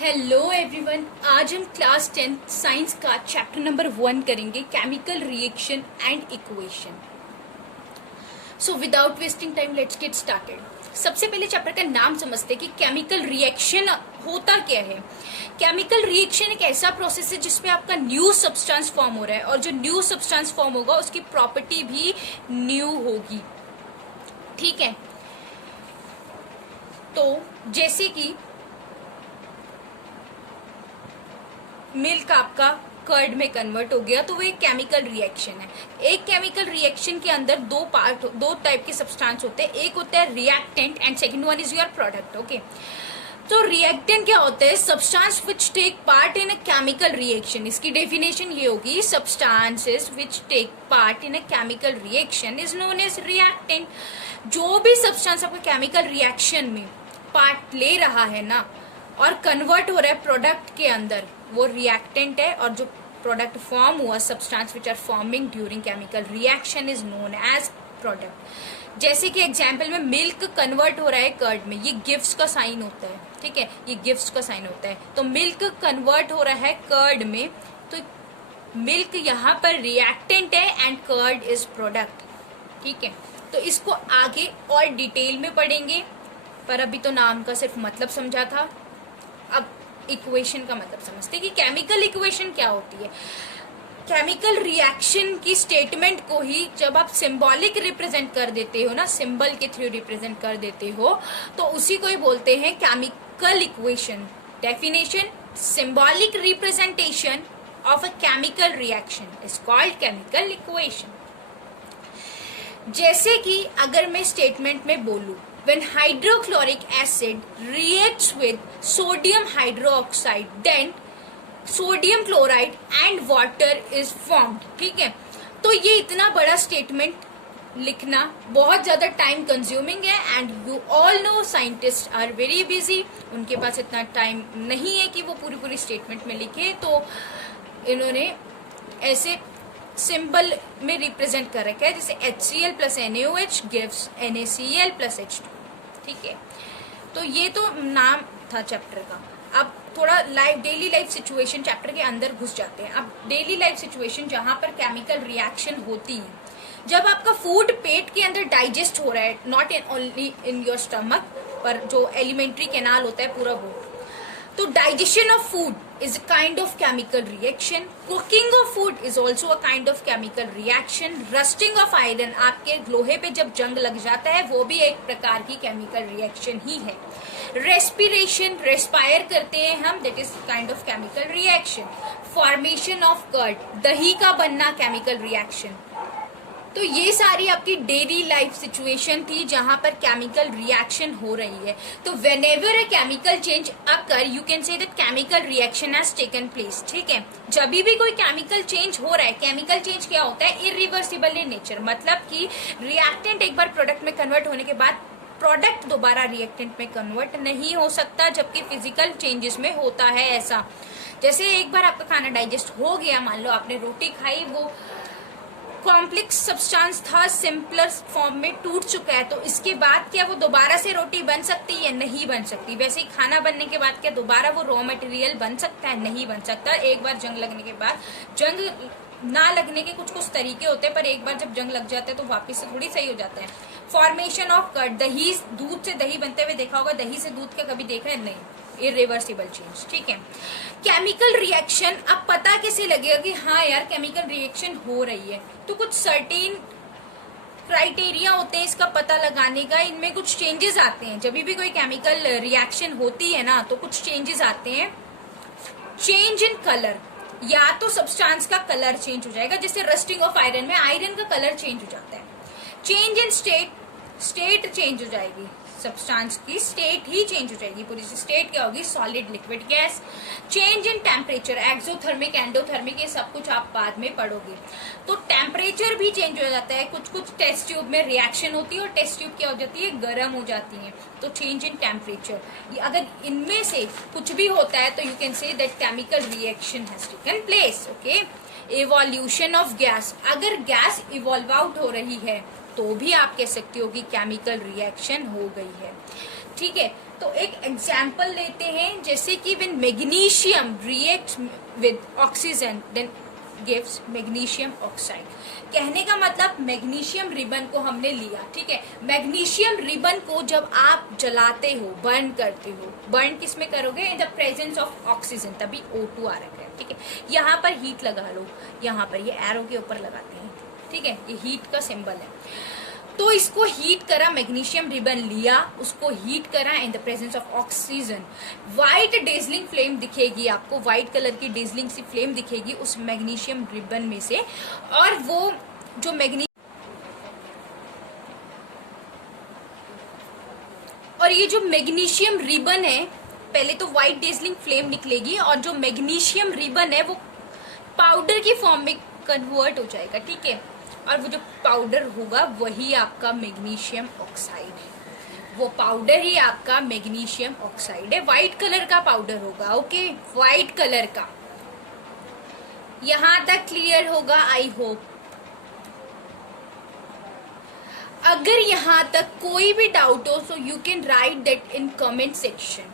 Hello everyone, आज हम class 10th science का चैप्टर नंबर 1 करेंगे, chemical reaction and equation. So without wasting time let's get started. सबसे पहले चैप्टर का नाम समझते हैं कि केमिकल रिएक्शन होता क्या है। केमिकल रिएक्शन एक ऐसा प्रोसेस है जिसमें आपका न्यू सब्सटेंस फॉर्म हो रहा है और जो न्यू सब्सटेंस फॉर्म होगा उसकी प्रॉपर्टी भी न्यू होगी। ठीक है, तो जैसे कि मिल्क आपका कर्ड में कन्वर्ट हो गया तो वो एक केमिकल रिएक्शन है। एक केमिकल रिएक्शन के अंदर दो टाइप के सब्सटेंस होते हैं, एक होता है reactant and second one is your product. Okay, तो रिएक्टेंट क्या होता है? Substance which take part in a chemical reaction. इसकी डेफिनेशन ये होगी, substances which take part in a chemical reaction is known as reactant. जो भी सब्सटेंस आपका केमिकल रिएक्शन में पार्ट ले रहा है ना और कन्वर्ट हो रहा है प्रोडक्ट के अंदर, वो रिएक्टेंट है। और जो प्रोडक्ट फॉर्म हुआ, substance which are forming during chemical reaction is known as product. जैसे कि एग्जांपल में मिल्क कन्वर्ट हो रहा है कर्ड में, ये गिफ्ट्स का साइन होता है। ठीक है, ये गिफ्ट्स का साइन होता है। तो मिल्क कन्वर्ट हो रहा है कर्ड में, तो मिल्क यहाँ पर रिएक्टेंट है एंड कर्ड इज प्रोडक्ट। ठीक है, तो इसको आगे और डिटेल में पढ़ेंगे, पर अभी तो नाम का सिर्फ मतलब समझा था। अब इक्वेशन का मतलब समझते हैं कि केमिकल इक्वेशन क्या होती है। केमिकल रिएक्शन की स्टेटमेंट को ही जब आप सिंबॉलिक रिप्रेजेंट कर देते हो ना, सिंबल के थ्रू रिप्रेजेंट कर देते हो, तो उसी को ही बोलते हैं chemical equation. Definition, symbolic representation of a chemical reaction is called chemical equation. जैसे कि अगर मैं स्टेटमेंट में बोलूं, when hydrochloric acid reacts with sodium hydroxide then sodium chloride and water is formed। ठीक है, तो ये इतना बड़ा स्टेटमेंट लिखना बहुत ज्यादा टाइम कंज्यूमिंग है and you all know scientist are very busy, उनके पास इतना टाइम नहीं है कि वो पूरी स्टेटमेंट में लिखे, तो इन्होंने ऐसे सिंबल में रिप्रेजेंट कर रखा है, जैसे HCl plus NaOH gives NaCl plus H2। ठीक है, तो ये तो नाम था चैप्टर का। अब थोड़ा डेली लाइफ सिचुएशन चैप्टर के अंदर घुस जाते हैं। अब डेली लाइफ सिचुएशन जहां पर केमिकल रिएक्शन होती है, जब आपका फूड पेट के अंदर डाइजेस्ट हो रहा है, not only in your stomach, पर जो एलिमेंट्री कैनाल होता है पूरा वो, तो digestion of food is a kind of chemical reaction. Cooking of food is also a kind of chemical reaction. Rusting of iron, आपके लोहे पे जब जंग लग जाता है, वो भी एक प्रकार की chemical reaction ही है। Respiration, respire करते हैं हम, that is kind of chemical reaction. Formation of curd, दही का बनना chemical reaction। तो ये सारी आपकी डेली लाइफ सिचुएशन थी जहां पर केमिकल रिएक्शन हो रही है। तो whenever a chemical change occur, you can say that chemical reaction has taken place. ठीक है, जब भी कोई केमिकल चेंज हो रहा है, केमिकल चेंज क्या होता है? इरिवर्सिबल इन नेचर, मतलब कि रिएक्टेंट एक बार प्रोडक्ट में कन्वर्ट होने के बाद प्रोडक्ट दोबारा रिएक्टेंट में कन्वर्ट नहीं हो सकता, जबकि फिजिकल चेंजेस में होता है ऐसा। जैसे एक बार आपका खाना डाइजेस्ट हो गया, मान लो आपने रोटी खाई, वो कॉम्प्लेक्स सब्सटेंस था, सिंपलर फॉर्म में टूट चुका है, तो इसके बाद क्या वो दोबारा से रोटी बन सकती है? नहीं बन सकती। वैसे ही खाना बनने के बाद क्या दोबारा वो रॉ मटेरियल बन सकता है? नहीं बन सकता। एक बार जंग लगने के बाद, जंग ना लगने के कुछ तरीके होते हैं, पर एक बार जब जंग लग जाता है तो वापस से थोड़ी सही हो जाता है। फॉर्मेशन ऑफ कर्ड, दही, दूध से दही बनते हुए देखा होगा, दही से दूध का कभी देखा है? नहीं, इरिवर्सिबल चेंज। ठीक है, केमिकल रिएक्शन, अब पता कैसे लगेगा कि हाँ यार केमिकल रिएक्शन हो रही है? तो कुछ सर्टेन क्राइटेरिया होते हैं इसका पता लगाने का, इनमें कुछ चेंजेस आते हैं। जब भी कोई केमिकल रिएक्शन होती है ना, तो कुछ चेंजेस आते हैं। चेंज इन कलर, या तो सब्सटेंस का कलर चेंज हो जाएगा, जैसे रस्टिंग ऑफ आयरन में आयरन का कलर चेंज हो जाता है। Change in state, state change हो जाएगी, सब्सटेंस की स्टेट ही चेंज हो जाएगी। पूरी स्टेट क्या होगी? Solid, liquid, gas. Change in temperature, exothermic, endothermic, ये सब कुछ आप बाद में पढ़ोगे। तो टेम्परेचर भी चेंज हो जाता है। कुछ टेस्ट ट्यूब में रिएक्शन होती है और टेस्ट ट्यूब क्या हो जाती है? गर्म हो जाती है। तो चेंज इन टेम्परेचर, अगर इनमें से कुछ भी होता है तो you can say that chemical reaction has taken place. Okay, evolution of gas, अगर गैस इवॉल्व आउट हो रही है तो भी आप कह सकते हो कि केमिकल रिएक्शन हो गई है। ठीक है, तो एक एग्जाम्पल लेते हैं, जैसे कि when magnesium reacts with oxygen then gives magnesium oxide. कहने का मतलब मैग्नीशियम रिबन को हमने लिया, ठीक है। मैग्नीशियम रिबन को जब आप जलाते हो, बर्न करते हो, बर्न किसमें करोगे? In the presence of oxygen, तभी O2 आ रहा है, ठीक है। यहाँ पर हीट लगा लो, यहाँ पर ये एरो के ऊपर लगाते हैं, ठीक है, ये हीट का सिंबल है। तो इसको हीट करा, मैग्नीशियम रिबन लिया, उसको हीट करा in the presence of oxygen. White dazzling flame दिखेगी आपको, व्हाइट कलर की डेजलिंग सी फ्लेम दिखेगी उस मैग्नीशियम रिबन में से। और वो जो ये जो मैग्नीशियम रिबन है, पहले तो व्हाइट डेजलिंग फ्लेम निकलेगी और जो मैग्नीशियम रिबन है वो पाउडर की फॉर्म में कन्वर्ट हो जाएगा, ठीक है। और वो जो पाउडर होगा वही आपका मैग्नीशियम ऑक्साइड है, वो पाउडर ही आपका मैग्नीशियम ऑक्साइड है। व्हाइट कलर का पाउडर होगा, ओके, व्हाइट कलर का। यहां तक क्लियर होगा, आई होप। अगर यहां तक कोई भी डाउट हो so you can write that in comment section.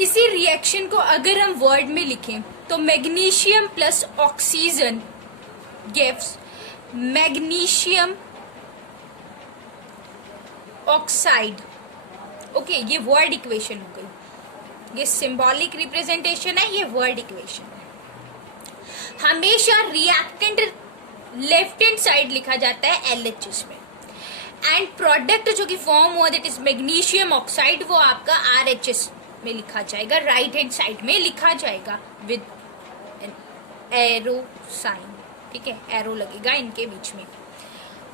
इसी रिएक्शन को अगर हम वर्ड में लिखें तो magnesium plus oxygen gives magnesium oxide, okay. ये वर्ड इक्वेशन हो गई, ये सिंबॉलिक रिप्रेजेंटेशन है, ये वर्ड इक्वेशन है। हमेशा रिएक्टेंट लेफ्ट हैंड साइड लिखा जाता है LHS में, एंड प्रोडक्ट जो कि फॉर्म हुआ दैट इज मैग्नीशियम ऑक्साइड, वो आपका RHS में लिखा जाएगा, राइट हैंड साइड में लिखा जाएगा विद एरो साइन, ठीक है, एरो लगेगा इनके बीच में।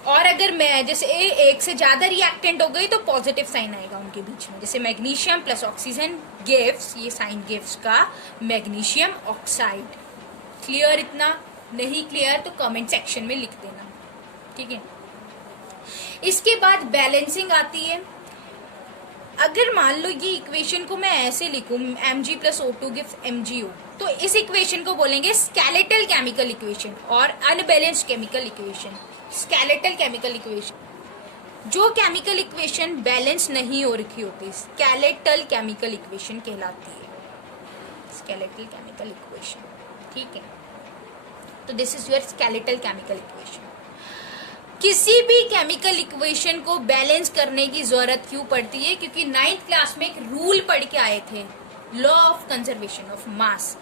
और अगर मैं जैसे एक से ज्यादा रिएक्टेंट हो गई तो पॉजिटिव साइन आएगा उनके बीच में, जैसे मैग्नीशियम प्लस ऑक्सीजन गिव्स, ये साइन गिव्स का मैग्नीशियम ऑक्साइड। क्लियर? इतना नहीं क्लियर तो कमेंट सेक्शन में लिख देना, ठीक है। इसके बाद बैलेंसिंग आती है। अगर मान लो ये इक्वेशन को मैं ऐसे लिखूं, Mg plus O2 gives MgO, तो इस इक्वेशन को बोलेंगे स्केलेटल केमिकल इक्वेशन और unbalanced chemical equation. Skeletal chemical equation, जो केमिकल इक्वेशन बैलेंस नहीं हो रखी होती, स्केलेटल केमिकल इक्वेशन कहलाती है, स्केलेटल केमिकल इक्वेशन, ठीक है। तो this is your skeletal chemical equation. किसी भी केमिकल इक्वेशन को बैलेंस करने की जरूरत क्यों पड़ती है? क्योंकि 9th क्लास में एक रूल पढ़ के आए थे, law of conservation of mass.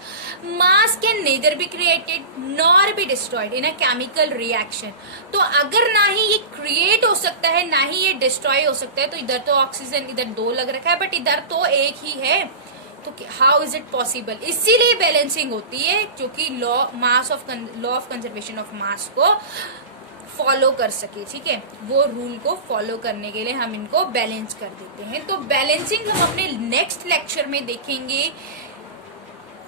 Mass can nether be created nor be destroyed in a chemical reaction. तो अगर ना ही ये क्रिएट हो सकता है ना ही ये डिस्ट्रॉय हो सकता है, तो इधर तो ऑक्सीजन इधर 2 लग रखा है बट इधर तो एक ही है, तो हाउ इज इट पॉसिबल? इसीलिए बैलेंसिंग होती है, क्योंकि law of conservation of mass को फॉलो कर सके, ठीक है। वो रूल को फॉलो करने के लिए हम इनको बैलेंस कर देते हैं। तो बैलेंसिंग हम अपने नेक्स्ट लेक्चर में देखेंगे।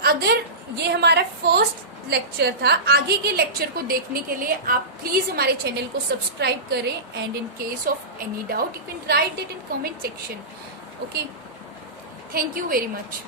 अगर ये हमारा फर्स्ट लेक्चर था, आगे के लेक्चर को देखने के लिए आप प्लीज हमारे चैनल को सब्सक्राइब करें, and in case of any doubt you can write it in comment section, okay. Thank you very much.